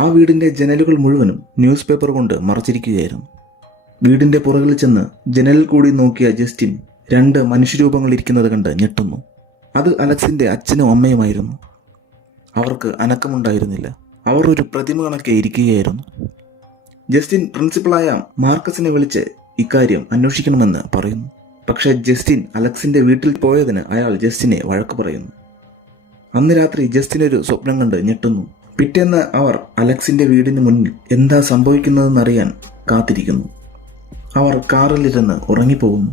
ആ വീടിൻ്റെ ജനലുകൾ മുഴുവനും ന്യൂസ് പേപ്പർ കൊണ്ട് മറച്ചിരിക്കുകയായിരുന്നു. വീടിൻ്റെ പുറകിൽ ചെന്ന് ജനലിൽ കൂടി നോക്കിയ ജസ്റ്റിൻ 2 മനുഷ്യരൂപങ്ങൾ ഇരിക്കുന്നത് കണ്ട് ഞെട്ടുന്നു. അത് അലക്സിൻ്റെ അച്ഛനും അമ്മയുമായിരുന്നു. അവർക്ക് അനക്കമുണ്ടായിരുന്നില്ല. അവർ ഒരു പ്രതിമ കണക്കെ ഇരിക്കുകയായിരുന്നു. ജസ്റ്റിൻ പ്രിൻസിപ്പളായ മാർക്കസിനെ വിളിച്ച് ഇക്കാര്യം അന്വേഷിക്കണമെന്ന് പറയുന്നു. പക്ഷേ ജസ്റ്റിൻ അലക്സിൻ്റെ വീട്ടിൽ പോയതിന് അയാൾ ജസ്റ്റിനെ വഴക്ക് പറയുന്നു. അന്ന് രാത്രി ജസ്റ്റിൻ ഒരു സ്വപ്നം കണ്ട് ഞെട്ടുന്നു. പിറ്റേന്ന് അവർ അലക്സിൻ്റെ വീടിന് മുന്നിൽ എന്താ സംഭവിക്കുന്നതെന്നറിയാൻ കാത്തിരിക്കുന്നു. അവർ കാറിലിരുന്ന് ഉറങ്ങിപ്പോകുന്നു.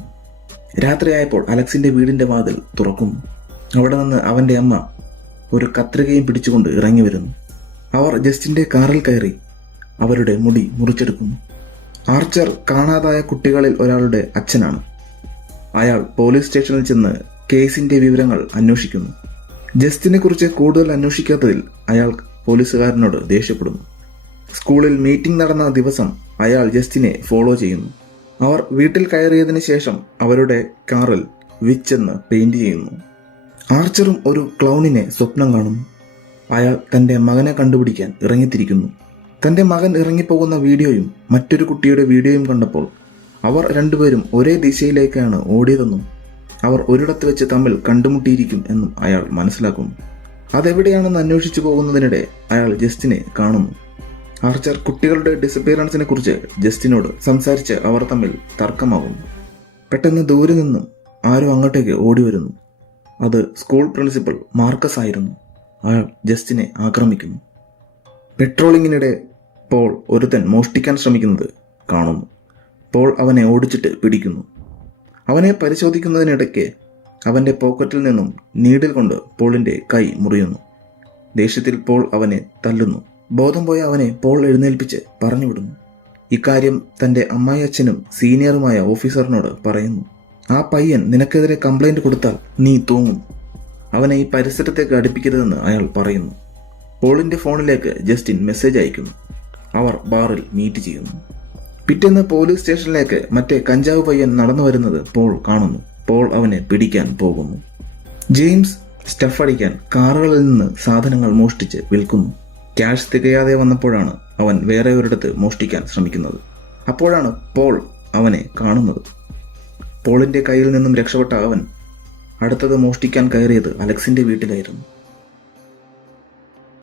രാത്രിയായപ്പോൾ അലക്സിൻ്റെ വീടിൻ്റെ വാതിൽ തുറക്കുന്നു. അവിടെ നിന്ന് അവൻ്റെ അമ്മ ഒരു കത്രികയും പിടിച്ചുകൊണ്ട് ഇറങ്ങി വരുന്നു. അവർ ജസ്റ്റിൻ്റെ കാറിൽ കയറി അവരുടെ മുടി മുറിച്ചെടുക്കുന്നു. ആർച്ചർ കാണാതായ കുട്ടികളിൽ ഒരാളുടെ അച്ഛനാണ്. അയാൾ പോലീസ് സ്റ്റേഷനിൽ ചെന്ന് കേസിൻ്റെ വിവരങ്ങൾ അന്വേഷിക്കുന്നു. ജസ്റ്റിനെ കുറിച്ച് കൂടുതൽ അന്വേഷിക്കാത്തതിൽ അയാൾ പോലീസുകാരനോട് ദേഷ്യപ്പെടുന്നു. സ്കൂളിൽ മീറ്റിംഗ് നടന്ന ദിവസം അയാൾ ജസ്റ്റിനെ ഫോളോ ചെയ്യുന്നു. അവർ വീട്ടിൽ കയറിയതിന് ശേഷം അവരുടെ കാറിൽ വിച്ചെന്ന് പെയിന്റ് ചെയ്യുന്നു. ആർച്ചറും ഒരു ക്ലൗണിനെ സ്വപ്നം കാണുന്നു. അയാൾ തൻ്റെ മകനെ കണ്ടുപിടിക്കാൻ ഇറങ്ങിത്തിരിക്കുന്നു. തൻ്റെ മകൻ ഇറങ്ങിപ്പോകുന്ന വീഡിയോയും മറ്റൊരു കുട്ടിയുടെ വീഡിയോയും കണ്ടപ്പോൾ അവർ രണ്ടുപേരും ഒരേ ദിശയിലേക്കാണ് ഓടിയതെന്നും അവർ ഒരിടത്ത് വെച്ച് തമ്മിൽ കണ്ടുമുട്ടിയിരിക്കും എന്നും അയാൾ മനസ്സിലാക്കുന്നു. അതെവിടെയാണെന്ന് അന്വേഷിച്ചു പോകുന്നതിനിടെ അയാൾ ജസ്റ്റിനെ കാണുന്നു. ആർച്ചർ കുട്ടികളുടെ ഡിസപ്പിയറൻസിനെ കുറിച്ച് ജസ്റ്റിനോട് സംസാരിച്ച് അവർ തമ്മിൽ തർക്കമാകുന്നു. പെട്ടെന്ന് ദൂരെ നിന്നും ആരോ അങ്ങോട്ടേക്ക് ഓടി വരുന്നു. അത് സ്കൂൾ പ്രിൻസിപ്പൽ മാർക്കസ് ആയിരുന്നു. അയാൾ ജസ്റ്റിനെ ആക്രമിക്കുന്നു. പെട്രോളിങ്ങിനിടെ പോൾ ഒരുത്തൻ മോഷ്ടിക്കാൻ ശ്രമിക്കുന്നത് കാണുന്നു. പോൾ അവനെ ഓടിച്ചിട്ട് പിടിക്കുന്നു. അവനെ പരിശോധിക്കുന്നതിനിടയ്ക്ക് അവൻ്റെ പോക്കറ്റിൽ നിന്നും നീഡിൽ കൊണ്ട് പോളിൻ്റെ കൈ മുറിയുന്നു. ദേഷ്യത്തിൽ പോൾ അവനെ തല്ലുന്നു. ബോധം പോയ അവനെ പോൾ എഴുന്നേൽപ്പിച്ച് പറഞ്ഞുവിടുന്നു. ഇക്കാര്യം തൻ്റെ അമ്മായിയച്ഛനും സീനിയറുമായ ഓഫീസറിനോട് പറയുന്നു. ആ പയ്യൻ നിനക്കെതിരെ കംപ്ലൈൻറ്റ് കൊടുത്താൽ നീ തൂങ്ങും. അവനെ ഈ പരിസരത്തേക്ക് അടുപ്പിക്കരുതെന്ന് അയാൾ പറയുന്നു. പോളിൻ്റെ ഫോണിലേക്ക് ജസ്റ്റിൻ മെസ്സേജ് അയക്കുന്നു. അവർ ബാറിൽ മീറ്റ് ചെയ്യുന്നു. പിറ്റേന്ന് പോലീസ് സ്റ്റേഷനിലേക്ക് മറ്റേ കഞ്ചാവ് പയ്യൻ നടന്നു വരുന്നത് പോൾ കാണുന്നു. പോൾ അവനെ പിടിക്കാൻ പോകുന്നു. ജെയിംസ് സ്റ്റഫ് അടിക്കാൻ കാറുകളിൽ നിന്ന് സാധനങ്ങൾ മോഷ്ടിച്ച് വിൽക്കുന്നു. ക്യാഷ് തികയാതെ വന്നപ്പോഴാണ് അവൻ വേറെ ഒരിടത്ത് മോഷ്ടിക്കാൻ ശ്രമിക്കുന്നത്. അപ്പോഴാണ് പോൾ അവനെ കാണുന്നത്. പോളിൻ്റെ കയ്യിൽ നിന്നും രക്ഷപ്പെട്ട അവൻ അടുത്തത് മോഷ്ടിക്കാൻ കയറിയത് അലക്സിൻ്റെ വീട്ടിലായിരുന്നു.